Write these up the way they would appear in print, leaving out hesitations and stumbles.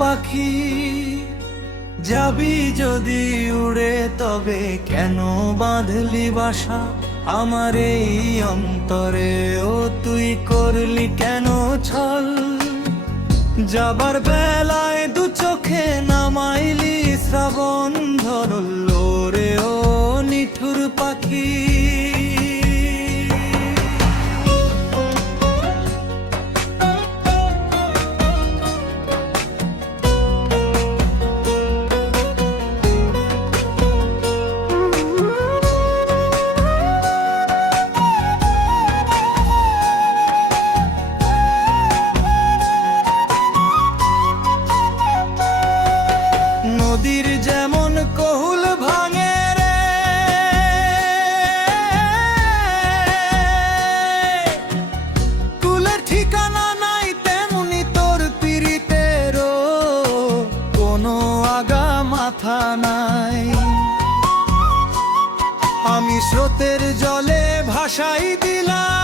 পাখি, যাবি যদি উড়ে তবে কেন বাঁধলি বাসা আমার এই অন্তরে? ও তুই করলি কেন ছল? যাবার বেলায় দু চোখে নামাইলি শ্রাবণ ধরল রে ও নিঠুর পাখি। নদীর যেমন কহুল ভাঙে রে, কুলের ঠিকানা নাই তেমনি তোর পীড়িতেরও কোনো আগা মাথা নাই। আমি স্রোতের জলে ভাসাই দিলাম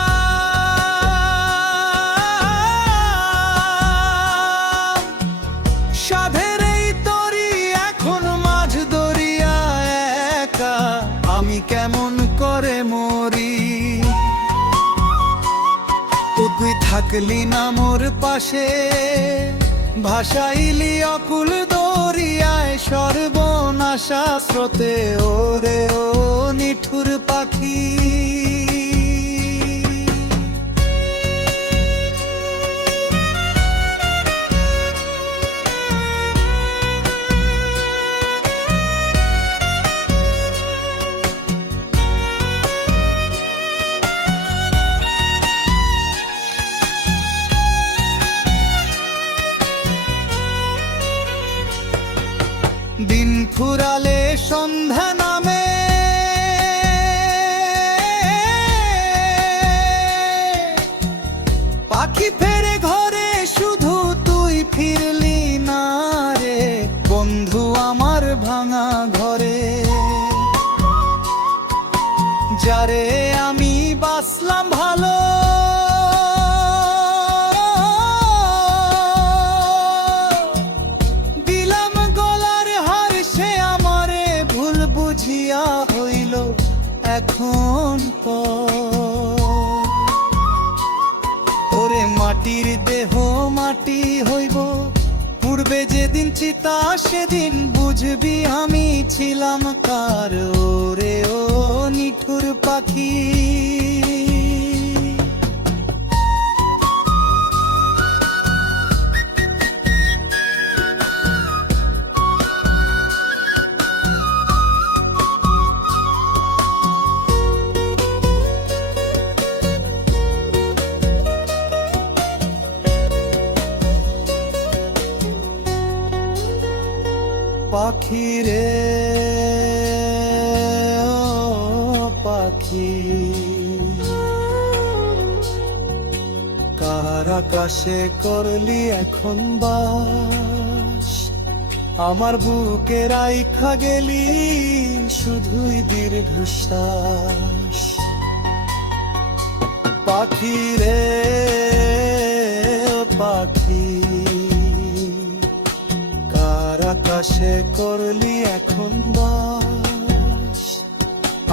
সাধের এই তরি, এখন মাঝ দরিয়া একা আমি কেমন করে মরি। তুই থাকলি না মোর পাশে, ভাসাইলি অকুল দরিয়ায় সর্বনাশা স্রোতে ওরে ও নিঠুর পাখি। দিন ফুরালে সন্ধ্যা নামে, পাখি ফেরে ঘরে শুধু তুই ফিরলি না রে বন্ধু আমার ভাঙা ঘরে। যারে আমি বাসলাম ভালো, বুঝিয়া হইল এখন ওরে মাটির দেহ মাটি হইব, পূর্বে যেদিন চিতা সেদিন বুঝবি আমি ছিলাম কার ওরে ও নিঠুর পাখি। পাখি রে ও পাখি, কার আকাশে করলি এখন বাস? আমার বুকে রাইখা গেলি শুধুই দীর্ঘশ্বাস। পাখি রে ও পাখি, আকাশে করলি এখন বাস?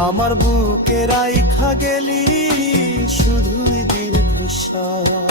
আমার বুকে রাইখা গেলি শুধুই দীর্ঘশ্বাস।